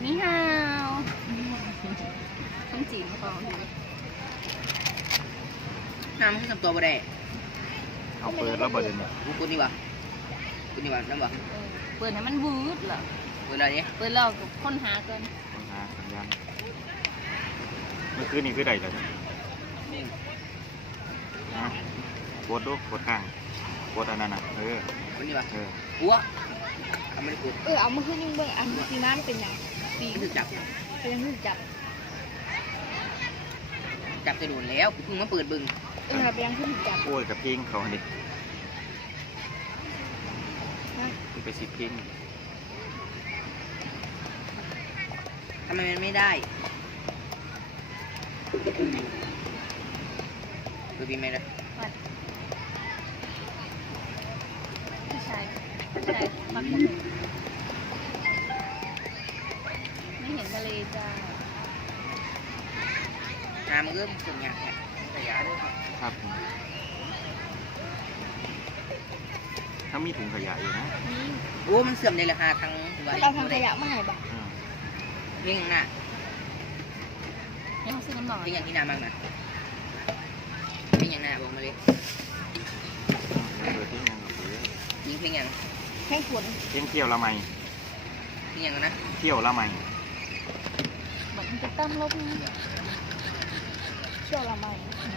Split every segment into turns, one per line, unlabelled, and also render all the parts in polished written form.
นี่ฮาวต้องจีบมาก่อนน้ำขึ้นกับตัวบ่ได้
เอาเปิดแล้วบ่เดี๋ยวนี้
กูนี่วะน้ำวะเปิดให้มันวืดเหรอเปิดอะไรเนี่ยเปิดเรากับค้นหากัน
สัญญาณเมื่อคืนนี้คือใดแล้วนะกดดูกดข้างกดอันนั้นน่ะคนนี้วะหัวเอาไม่ได้กด
เอามาขึ้นยิ่งเบิ่งอันที่น้ำเป็นยัง
ปีคือจับ
เป็นยังคือจับ
จะโดนแล้วเพิ่งมาเปิดบึง
เป็นยังคือจับ
โอ้ยกับเพลงเขาดิไปสิเพลง
ทำไมมันไม่ได้คือปีไม่ได้
ผู้ชายมักไม่เห็นทะเลจ้า
น้ำมันก็ส่วนใหญ่ขยะด้วย
ครับถ้ามีถุงขยะอยู่นะ
โอ้มันเสื่อมในราคาทาง
เราทำขยะเมื่อไหร่บ้าง
เรื่องน่ะ
ยังซื้อน้ำหน่อย
เรื่องอย่างที่น้ำบ้างนะเรื่องอย่างน่ะบอกมาเลยยิงเพลงอย่าง
เพลงฝน
เพลงเที่ยวละไม
เพลงอย่างนะ
เที่ยวละไม
แบบมันจะตั้มลบเที่ยวละไม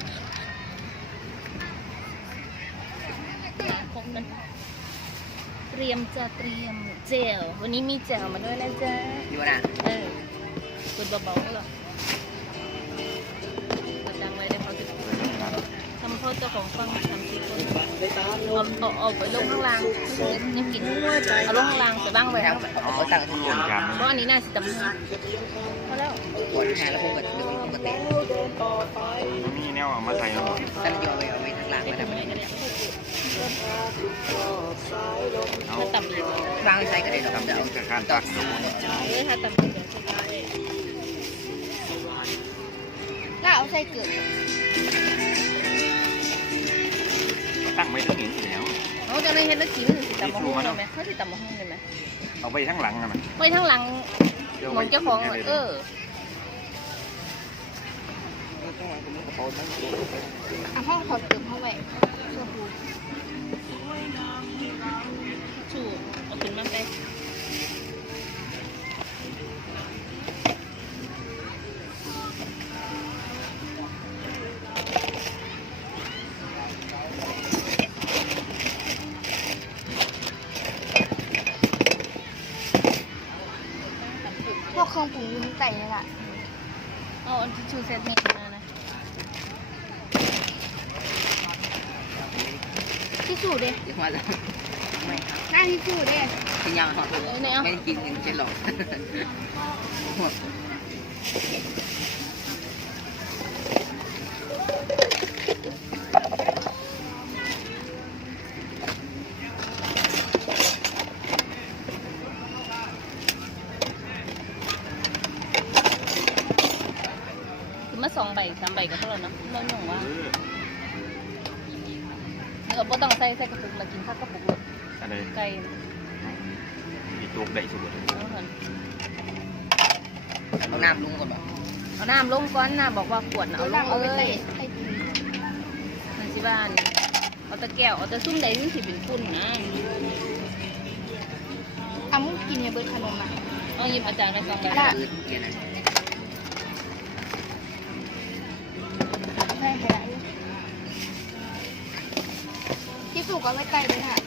คงนั้นเตรียมเจลวันนี้มีเจลมาด้วยนะจ๊ะ
อยู่นะ
เปิดเบาๆก็หรอเปิดดังไว้ได้เขาจะทำโทษเจ้าของฟังทำสิคนเอาไปลงข้างล่างนี่กินเอาลงข้างล่างไปบ้างไป
เอาสั่งทุกอย่าง
เพราะอันนี้น่าสิจำพอแล้ว
ปวดแขนแล้วพวกมันดึงพวกมันเตะ
มีแนวเอามาใส่เอา
กันโยเอาไว้ทางหลังมาทำอะไร
ถ้าต่ำดี
วางใส่ก็ได้เราทำเดี๋ยว
จะการตัก
ถ้าต่ำดีก็เอาใส่เกลือ
ตั้งไว้ตรงนี้แล้ว
เขาจะไม่เห็นแล้วกินสิตำมะฮุ่งเลยไหมเขาสิตำมะฮุ่งเลยไหม
เอาไปทั้งหลังนะมัน
ไว้ทั้งหลังมองเจ้าของห้องขอเติมเข้าไว้ชูเอาขึ้นมาได้พวกเครื่องปรุงอยู่ในไก่นี่แหละเอาอันที่ชูเซตเมทมานะที่ชูเด้
มาแล้วไม่
หน้าที่ชูเด้
กินยังหอมไม่กินเงินเฉลอง
มา2 ใบ 3 ใบก็เท่าไหร่นะเราหนุ่มว่าเราไม่ต้องใส่กระปุกเรากินข้าวกระปุกเลยไก่
มีตัวใดสุด
เอาน้ำลงก่อน
เอาน้ำลงก่อนนะบอกว่าขวดเอาลงเลยนั่นสิบ้านเอาตะแก้วเอาตะซุ่มใดนี่สิเป็นฝุ่นนะเอามุ้งกินเนี่ยเบิร์ดขนมนะเอาหยิบอาจารย์ในกล่องไปที่สุกก็ไว้ไกลเลยค่ะ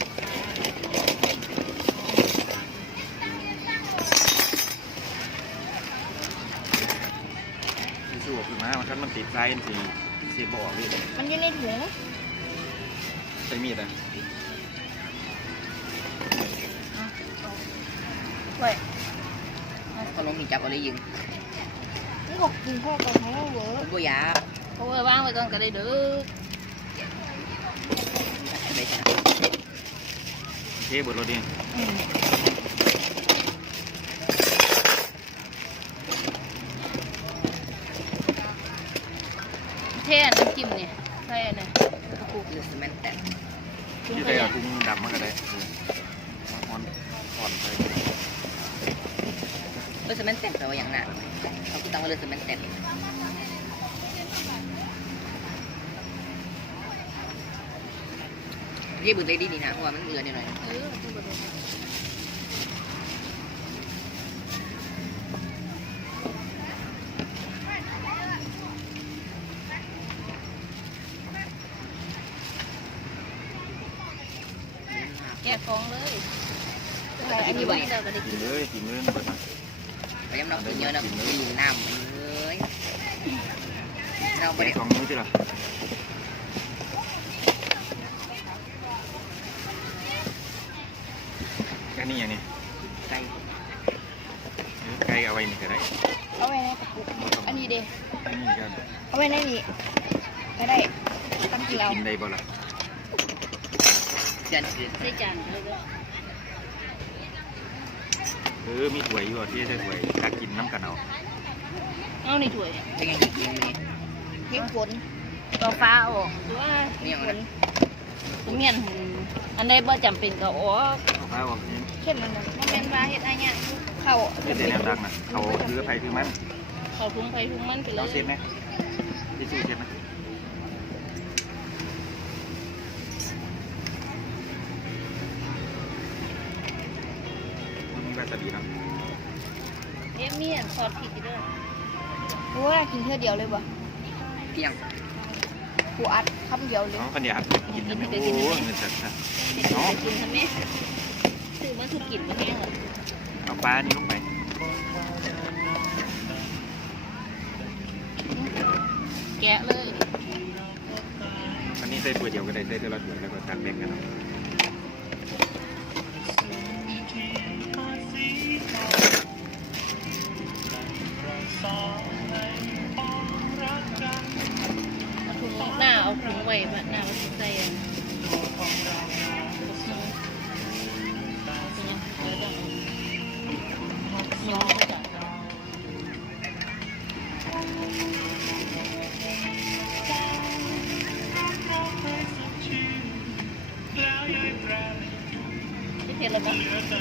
ที่สุกคือมามันติดใจสีบอกดิ
มันอยู่ในถุง
ใช้มีด
เว้ย
ก็ลงมีจับอะไรยิง
นี่ก็กินพ่อกับพ่อเวอร์
กูอยาก
เขาไว้วางไว้ก่อนก็ได้เด้อ
เทบดรถดิ
เทน้ำจิ้มเนี่ยใช่เนี่ย
กูคือซีเมนต์แต่
ที่ได้เอาถุงดำมาก็ได้อ่อนไป
Ôi sao tẹt rồiอย่างน่ะเขาคิดตังว่าเลยสมันแตกยี่บุญได้ดีนี่นะเพราะว่ามันเหลือนิดหน่อย
แกะฟองเลย
อันนี้ไว้
เราก็ได้กิ
กิ
น
นเลยกินเลยมัน
ไปย้ำเรากินเยอะนะกินน้ำเลยเราไป
ไปสองมื้อสิล่ะแค่นี้อย่างนี้
ไก่
ไก่เอาไว้นี่ก็ได้
เอาไว้ในกระปุกอันนี้เด้
อันนี้ก็
เอาไว้ในนี้ก็ได้ตั้งกี่เรา
กินได้บ่ล่ะ
เดือนคืน
ได้จานเลยด้วย
มีถ้วยอยู่ที่ใช้ถ้วยถ้ากินน้ำกันเอา
เอาในถ้วย
เป็นไงกินนี่
เลี้ยงฝนต่อฟ้าออกหรือว่าเลี้ยงฝนตัวเมียนอันใดบ่จำเป็นก็ออก
เอาไปออกนี่
เข้มมันบ่แม่นว่าเฮ็ดอะไรเนี่ยเข้า
เฮ็ดแต่แนวดังนะเขาถือไผถือมัน
เข้าถุงไปถุงมันไปเล
เรา
ย
เซ็ตไหมที่สู้เซ็ตไหมมันก็จะดีนะ
เอ๊ะเมียนซอสพริกอีกเด้อโอ้ยกินเท่าเดียวเลยบ่
เพียง
กูอัดคำเดียวเลย
น้องคนอยากกินกันไหมโอ้โหเงินจัด
กินทำไมซื้อมาสุกินมาแห้งเหรอ
เอาปลานี่ลงไป
แกะเลย
อันนี้ใส่ถ้วยเดียวก็ได้ใส่ถ้วยละถ้วยแล้วก็ตักแบ่งกันเอา
เอาถุงหน้าเอาถุงไว้แบบหน้าเอาถุงใส่อันยอก็จะพี่เทียนเลยปะ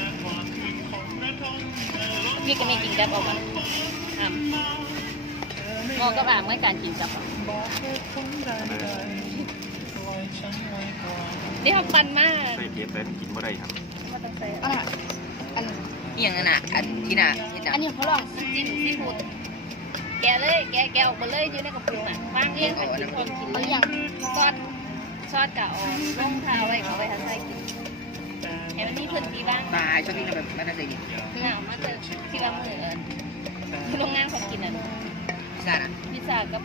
พี่ก็ไม่กินกับออกมาทำมองกับอ่างไม่การกินกับนี่ทำปันมาก
ใส่เผ็ดแต่กินไม่ได้ครับ
อัน
เพียงนั่นน่ะอันที่น่ะที่น่ะ
อันนี้เขาลองจิ้มซีฟู้ดแกะเลยแกะออกมาเลยอยู่ในกระปุกน่ะวางเรียงกันกินคนกินเลยอย่างซอสกะออกลงเท้าไว้เขาไว้ทำให้กินเห็นมันมีพื้นที่บ้าง
ตายชอบกินแบบไม่ได้ใส่ดิ
หนาวมาเจอที่ว่ามือโรงงานเขากินอ่ะ
พิซซ่าน่ะ
พิซซ่ากับ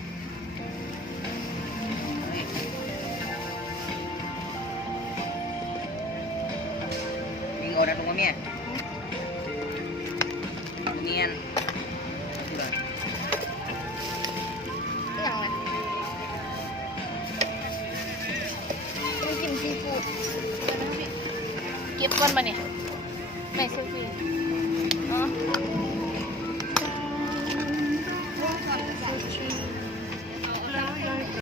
มีโง่นะตรงว่าเมียเมียน
อย่างไรต้องกินซีฟู้ดเก็บก่อนมาเนี่ยไม่ซื้อฟรีอ๋อ